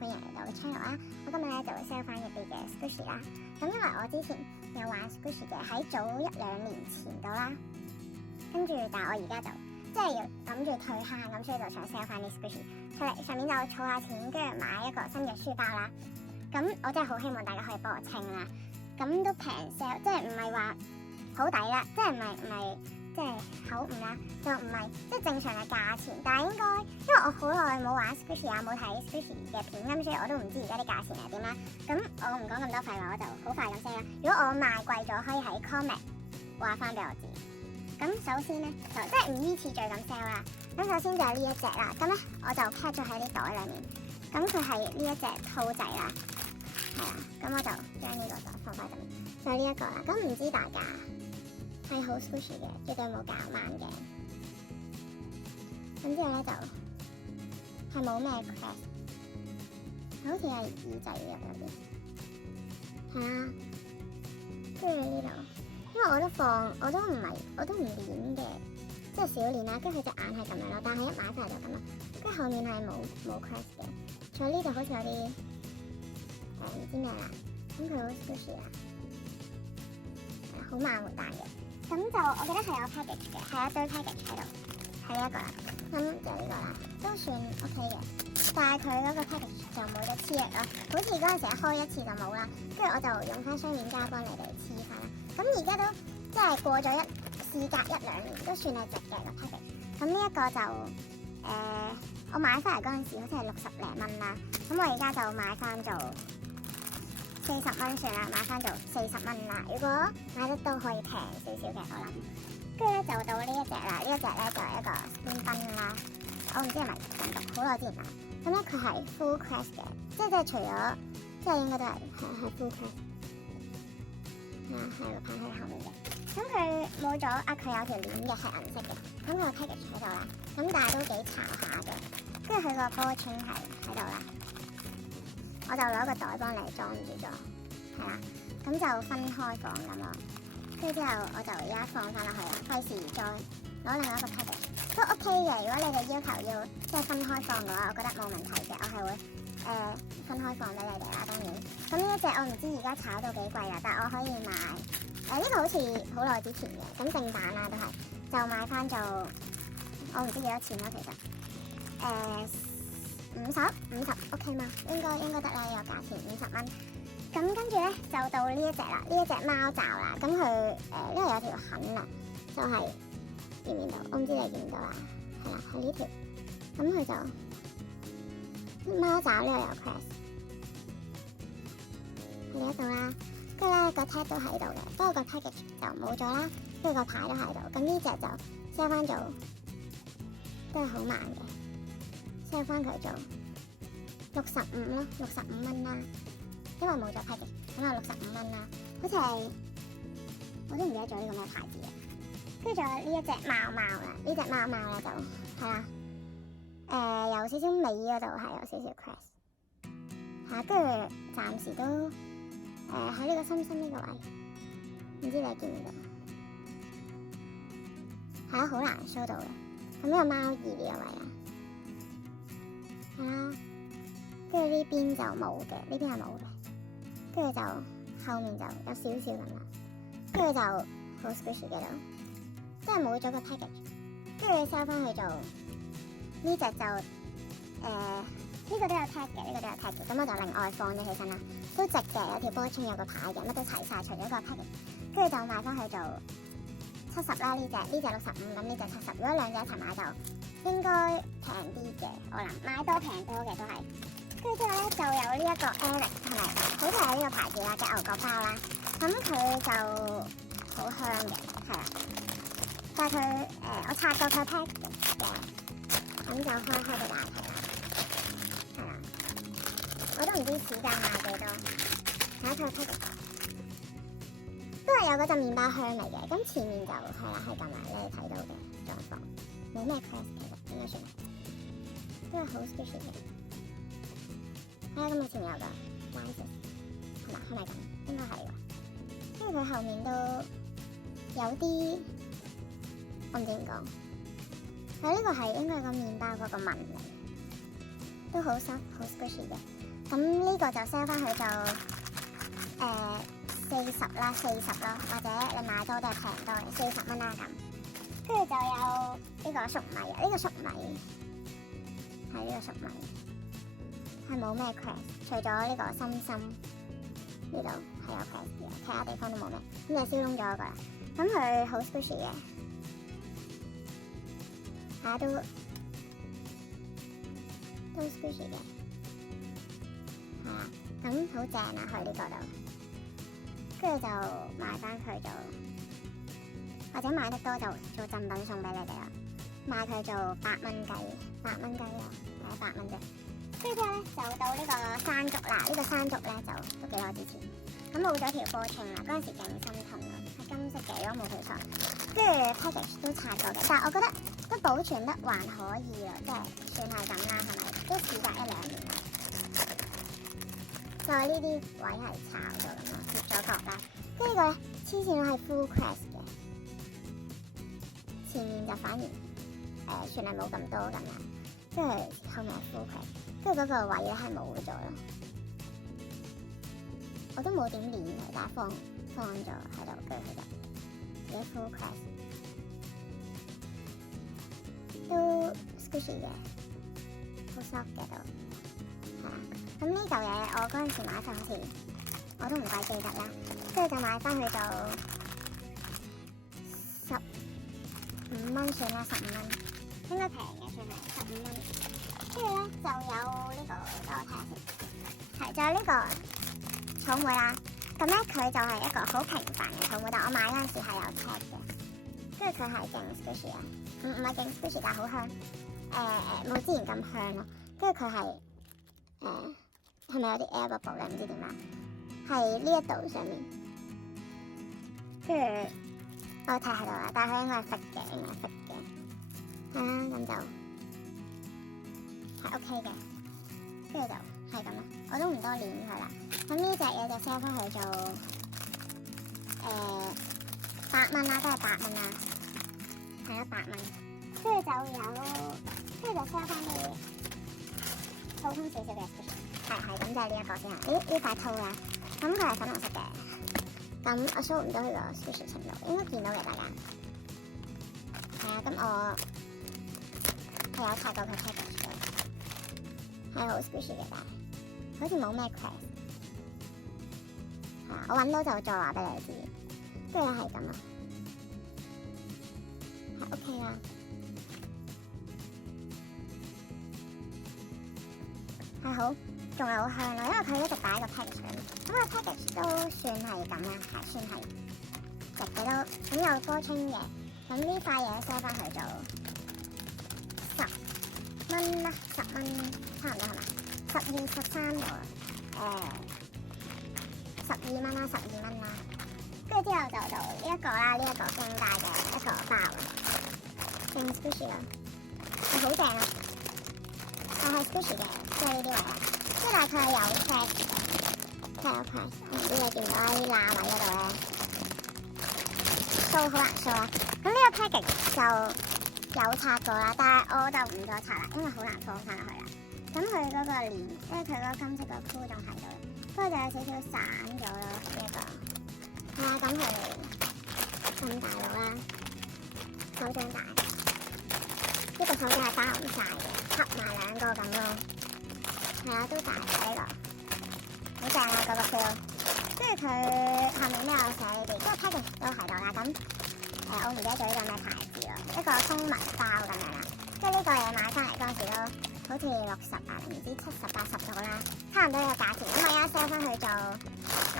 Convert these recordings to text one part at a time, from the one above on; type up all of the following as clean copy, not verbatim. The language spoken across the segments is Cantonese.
歡迎嚟到個 channel 啦！我今日咧就會 sell 翻一啲嘅 Squishy 啦。咁因為我之前有玩 Squishy 嘅，喺早1-2年前度啦，跟住但係我而家就即係要諗住退坑，咁所以就想 sell 翻啲 Squishy 出嚟，上面就儲下錢，跟住買一個新嘅書包啦。咁我真係好希望大家可以幫我清啦，咁都平 sell，即係唔係話好抵啦，即係唔係即係口誤啦，就唔係即係正常嘅價錢，但係應該因為我好耐冇玩 Squishy 啊，冇睇 Squishy 嘅片，咁所以我都唔知而家啲價錢係點啦。咁我唔講咁多廢話，我就好快咁 sell 啦。如果我賣貴咗，可以喺 comment 話翻俾我知。咁首先咧就即係唔依次序咁 sell 啦。咁首先就係呢一隻啦，咁咧我就 pack 咗喺啲袋裏面。咁佢係呢一隻兔仔啦，係啦，咁我就將呢個就放翻入面。就呢一個啦，咁唔知大家係好 Squishy 嘅，絕對冇搞慢嘅。咁之後咧就係冇咩 crest， 好似係耳仔嘅有啲，係啦。跟住呢度，因為我都唔攣嘅，即係小攣啦。跟住佢隻眼係咁樣咯，但係一買翻嚟就咁啦。跟住後面係冇 crest 嘅，仲有呢度好似有啲唔知咩啦。咁佢好 Squishy 啦，好慢活彈嘅。咁就我記得係有 package 嘅，係一堆 package 喺度，係呢一個啦。咁就呢個啦，都算 OK 嘅。但係佢嗰個 package 就冇咗黐翼咯，好似嗰陣時一開一次就冇啦。跟住我就用翻雙面膠幫你哋黐翻啦。咁而家都即係過咗事隔1-2年，都算係值嘅個 package。咁呢一個就我買翻嚟嗰陣時好似係60零蚊啦。咁我而家就買翻做40蚊算啦，買翻做40蚊啦。如果買得都可以平少少嘅，我諗。跟住咧就到呢一隻啦，呢一隻咧就係一個 Spoon Bun 啦。我唔知係咪咁讀，好耐之前買。咁咧佢係 full crest 嘅，即係除咗即係應該都係 full crest。係個棒喺後面嘅。咁佢冇咗啊，佢有條鏈嘅係銀色嘅。咁佢個 package 喺度啦，咁但係都幾巢下嘅。跟住佢個波圈係喺度啦。我就攞個袋幫你裝住咗，係啦，咁就分開放咁咯。跟住之後我就而家放翻落去啦，費事再攞另外一個 package 都 OK 嘅。如果你哋要求要即係分開放嘅話，我覺得冇問題嘅，我係會分開放俾你哋啦。當然，咁呢一隻我唔知而家炒到幾貴啦，但係我可以買呢個好似好耐之前嘅，咁正版啦都係，就買翻做我唔知幾多錢咯，其實50 OK 嘛？應該得啦，呢個價錢50蚊。咁跟住咧就到呢一隻啦，呢一隻貓爪啦。咁佢呢度有條痕啦，就係見唔見到？我唔知你見唔見到啦，係啦，係呢條。咁佢就貓爪呢度有 crest 喺呢一度啦。跟住咧個 tag 都喺度嘅，不過個 package 就冇咗啦。跟住個牌都喺度。咁呢隻就 sell 翻做都係好慢嘅，sell 翻佢做65啦，65蚊啦。因為冇咗 package，咁啊65蚊啦，好似係我都唔記得咗呢個咩牌子嘅。跟住仲有呢一隻貓貓啦，呢隻貓貓咧就係啦，有少少尾嗰度係有少少 crest，係啊，跟住暫時都喺呢個深深呢個位，唔知你見唔見到？係啊，好難 show 到嘅。咁呢個貓耳呢個位啦，係啦，跟住呢邊就冇嘅，呢邊係冇嘅。跟住就後面就有少少咁啦，跟住就好 Squishy 嘅都，即係冇咗個 package， 跟住收翻去做呢隻就呢個都有 tag 嘅，呢個都有 tag 嘅，咁我就另外放咗起身啦，都值嘅，有條波圈有個牌嘅，乜都齊晒，除咗個 package， 跟住就買翻去做70啦，呢隻65，咁呢隻70，如果兩隻一齊買就應該平啲嘅，我諗買多平多嘅都係。跟住之後咧就有呢一個 Eric 係咪？好似係呢個牌子啦嘅牛角包啦，咁佢就好香嘅，係啦。但係佢我拆過佢 pack 嘅，咁就開俾大家睇啦，係啦。我都唔知市價賣幾多，睇下佢 pack 都係有嗰陣麵包香味嘅。咁前面就係啦，係咁啦，你睇到嘅狀況，冇咩 crest 其實應該算，都係好 Squishy 嘅。係啊，咁我前面有個 license 係嘛？係咪咁？應該係喎。跟住佢後面都有啲，我唔知點講。佢呢個係應該係個麵包嗰個紋嚟，都好 soft 好 squishy 嘅。咁呢個就 sell 翻去就40啦，40咯，或者你買多都係平多嘅40蚊啦咁。跟住就有呢個粟米啊，呢個粟米係呢個粟米係冇咩 crest， 除咗呢個心心呢度係有 crest 嘅，其他地方都冇咩。咁就燒燶咗嗰個啦。咁佢好 squishy 嘅，大家都 squishy 嘅，係啦。咁好正啊，去呢個度，跟住就買翻佢做，或者買得多就做贈品送俾你哋啦。買佢做8蚊雞啊，係8蚊啫。跟住之後咧就到呢個山竹啦，呢個山竹咧就都幾耐之前，咁冇咗條波稱啦，嗰陣時勁心痛啊，係金色嘅，如果冇記錯。跟住 package 都拆過嘅，但係我覺得都保存得還可以咯，即係算係咁啦，係咪？都時隔1-2年啦。就係呢啲位係炒咗咁咯，脫咗角啦。跟住呢個咧黐線係 full crest 嘅，前面就反而算係冇咁多咁啦，即係後面係 full crest，跟住嗰個位咧係冇咗咯。我都冇點練佢，但係放咗喺度，跟住佢就自己 full crest， 都 squishy 嘅，好 soft 嘅都係啦。咁呢嚿嘢我嗰陣時買翻好似我都唔鬼記得啦，跟住就買翻去就15蚊算啦，15蚊應該平嘅算係15蚊。跟住咧就有呢個，等我睇下先，係就係呢個草莓啦。咁咧佢就係一個好平凡嘅草莓，但我買嗰陣時係有 tag 嘅。跟住佢係勁 squishy 啊，唔係勁 squishy，但係好香，冇之前咁香咯。跟住佢係係咪有啲 air bubble 咧？唔知點啦，係呢一度上面。跟住我睇喺度啦，但係佢應該係 fit 嘅，應該係 fit 嘅。係啦，咁就係 OK 嘅。跟住就係咁啦，我都唔多練佢啦。咁呢隻嘢就 sell 翻去做8蚊啦，都係8蚊啦，係咯8蚊。跟住就有，跟住就 sell 翻啲普通少少嘅 squishy， 係咁就係呢一個先啦。呢塊套啦，咁佢係粉紅色嘅。咁我 show 唔到佢個 squishy 程度，應該見到嘅大家。係啊，咁我係有拆過佢 package 嘅，係好 squishy 嘅，但係好似冇咩 crest。係啊，我揾到就再話俾你知。跟住係咁啦，係 OK 啦。係好，仲係好香咯，因為佢一直擺喺個 package 裏面。咁個 package 都算係咁啦，係算係值嘅都。咁有波稱嘅，咁呢塊嘢 sell 翻去做10蚊啦，10蚊差唔多係嘛？12、13度12蚊啦，12蚊啦。跟住之後就到呢一個啦，呢一個勁大嘅一個包啊，勁 squishy 啦，係好正啊！但係 squishy 嘅，即係呢啲位啦，即係大概係有 crack 嘅，即係有 crack。唔知你見唔見到啲罅位嗰度咧？掃好難掃啊！咁呢個 package 就有拆過啦，但係我就唔再拆啦，因為好難放翻落去啦。咁佢嗰個鏈，因為佢嗰個金色個箍仲喺度，不過就有少少散咗咯呢一個。係啊，咁佢咁大佬啦，手掌大，呢個手掌係包唔晒嘅，合埋2個咁咯。係啊，都大嘅呢個，好正啊嗰個 feel。跟住佢後面都有寫呢啲，即係 package 都喺度啦。咁我唔記得咗呢個咩牌子咯，一個蜂蜜包咁樣啦。即係呢個嘢買翻嚟嗰陣時都好似60啊，唔知70、80度啦，差唔多呢個價錢。咁我而家 sell 翻去做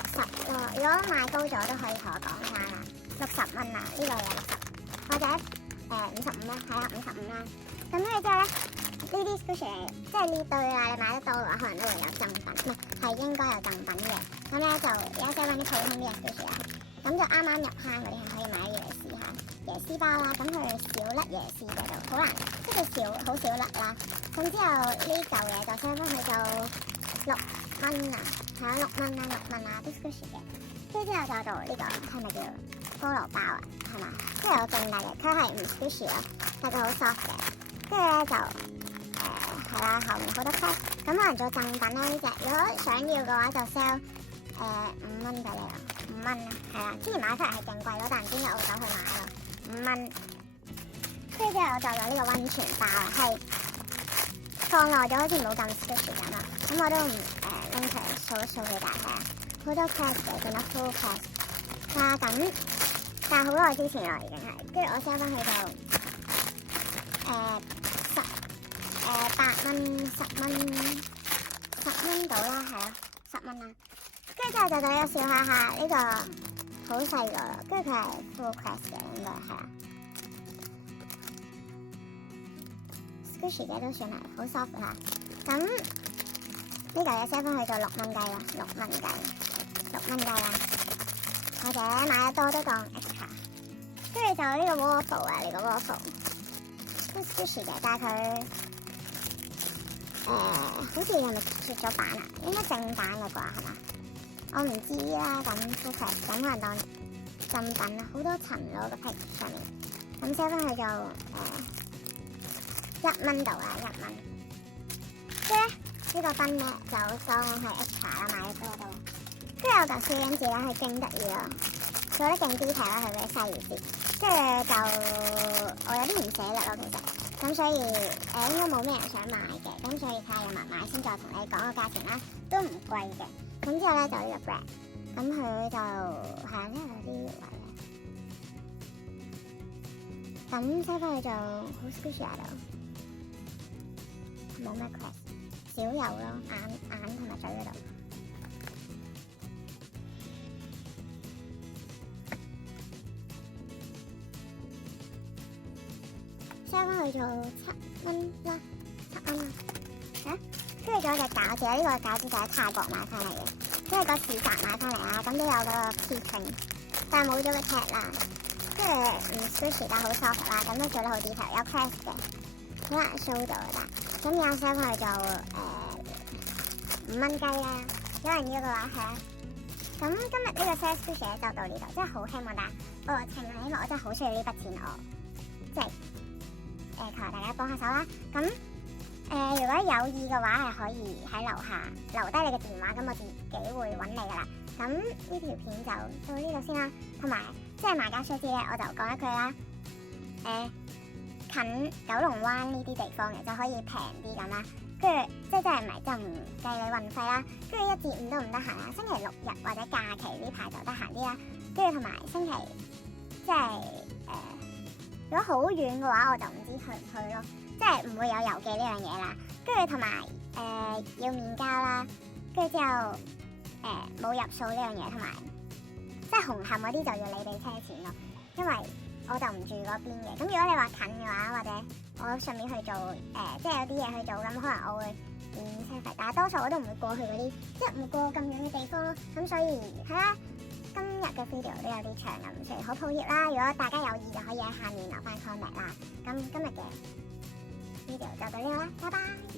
60咯。如果買高咗都可以同我講翻啦，60蚊啊，呢個嘢60，或者55啦，係啊55啦。咁跟住之後咧，呢啲 squishy 即係呢堆啊，你買得多嘅話，可能都會有贈品，唔係應該有贈品嘅。咁咧就而家 sell 翻啲普通啲嘅 squishy 啊，咁就啱啱入坑嗰啲係可以買椰絲嚇，椰絲包啦。咁佢少粒椰絲嘅就好難，即係好少粒啦。咁之後呢嚿嘢就 sell 翻去就6蚊啊，係啊6蚊啦，6蚊啊，啲 squishy 嘅。跟住之後就到呢個係咪叫菠蘿包啊？係嘛？即係有勁大嘅，佢係唔 squishy 咯，但係佢好 soft 嘅。跟住咧就係啦，後面好多 quest，咁可能做贈品啦呢隻。如果想要嘅話就 sell 5蚊俾你啦，5蚊啦，係啦。之前買翻嚟係勁貴咯，但唔知點解我走去買咯，5蚊。跟住之後我就有呢個溫泉包啦，係放耐咗好似冇咁 squishy 咁啦。咁我都拎出嚟掃俾大家睇下，好多 quest 嘅，見到 full quest 啦咁。但係好耐之前啦，已經係，跟住我 sell 翻去就8蚊、10蚊到啦，係咯，10蚊啦。跟住之後就等我笑下呢個好細個啦，跟住佢係 full quest 嘅應該係啦 ，squishy 嘅都算係好 soft 啦。咁呢嚿嘢 sell 翻去就6蚊雞啦，6蚊雞啦。或者買得多都當 extra， 跟住就呢個 waffle 啊，呢個 waffle 都 squishy 嘅，但係佢好似係咪絕咗版啊？應該正版嘅啩係嘛？我唔知啦，咁 focus 咁可能當贈品啦，好多層咯個 pic 上面，咁 sell 翻去就1蚊度啦，1蚊。跟住呢個燈咧就當係 extra 啦，買得多都。跟住有嚿攝影紙啦，係勁得意咯，做得勁 detail 啦，係嗰啲細節。跟住就我有啲唔捨得咯，其實咁所以應該冇咩人想買嘅，咁所以睇下有冇人買先再同你講個價錢啦，都唔貴嘅。咁之後咧就呢個 bread，咁佢就係呢有啲位嘅，咁收翻去就好 squishy 喺度，冇咩 quest， 少有咯，眼同埋嘴嗰度。收翻去做7蚊啦，7蚊啦，跟住仲有隻餃子，呢個餃子就喺泰國買翻嚟嘅，即係個市集買翻嚟啦，咁都有個 keychain，但係冇咗個 tag 啦，跟住唔 squishy 但係好 soft 啦，咁都做得好 detail，有 quest 嘅，好難 show 到嘅，咁有收翻去就5蚊雞啦，有人要嘅話係啊。咁今日呢個 sales squishy 就到呢度，真係好希望大家幫我清啦，因為我真係好需要呢筆錢，我即係。求大家幫下手啦，咁如果有意嘅話係可以喺樓下留低你嘅電話，咁我自己會揾你噶啦。咁呢條片就到呢度先啦，同埋即係賣家須知咧，我就講一句啦，近九龍灣呢啲地方嘅就可以平啲咁啦，跟住即係真係唔係就唔計你運費啦，跟住1至5都唔得閒啦，星期6日或者假期呢排就得閒啲啦，跟住同埋星期即係如果好遠嘅話，我就唔知去唔去咯，即係唔會有郵寄呢樣嘢啦。跟住同埋要面交啦，跟住之後冇入數呢樣嘢，同埋即係紅磡嗰啲就要你俾車錢咯，因為我就唔住嗰邊嘅。咁如果你話近嘅話，或者我順便去做即係有啲嘢去做，咁可能我會免車費，但係多數我都唔會過去嗰啲，即係唔會過咁遠嘅地方咯。咁所以係啦。今日嘅 video 都有啲長咁，所以好抱歉啦。如果大家有意就可以喺下面留翻 comment 啦。咁今日嘅 video 就到呢度啦，拜拜。